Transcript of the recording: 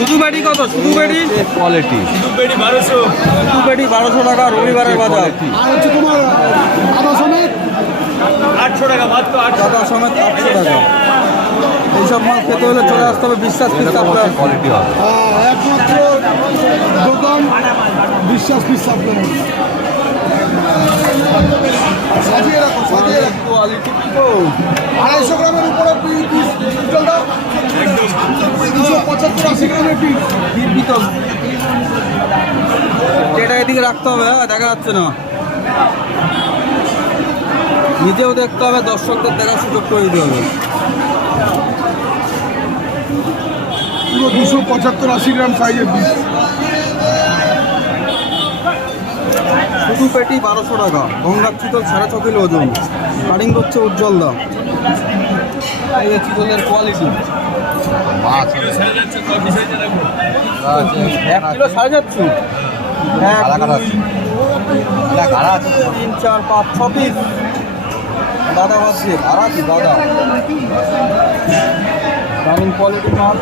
শুধু পেটি কত? শুধু পেটি কোয়ালিটি শুধু পেটি 1200 টাকা রবিবারের বাজার। আর হচ্ছে তোমার আদা সমেত 800 টাকা মাত্র। দাদা সমেত 800 টাকা। এইসব মাল খেতে হলে চলে আসতে হবে বিশ্বাস পিস সাপ্লাই। কোয়ালিটি হবে। একমাত্র দোকান বিশ্বাস পিস সাপ্লাই। সাজিয়ে রাখো, সাজিয়ে রাখো। কোয়ালিটি 250 গ্রামের উপরে পিস চল দাও। 275-80 গ্রামের পিস। পিতল। এটা এদিকে রাখতে হবে, দেখা যাচ্ছে না। নিজেও দেখতে হবে, দর্শকদের দেখার সুযোগ করে দিতে হবে। পুরো 275-80 গ্রাম সাইজের পিস। শুধু পেটি 1200 টাকা। গঙ্গার চিতল 6.5 কিলো ওজন। কাটিং করছে উজ্জ্বল দাম। এই যে চিতলের কোয়ালিটি। মাছ 1 কিলো 4.5। কারা কারা আছে? এটা কারা আছে? 3, 4, 5, 6 পিস। দাদা ভাবছে ভাড়া কি দাদা? দারুণ কোয়ালিটি মাল।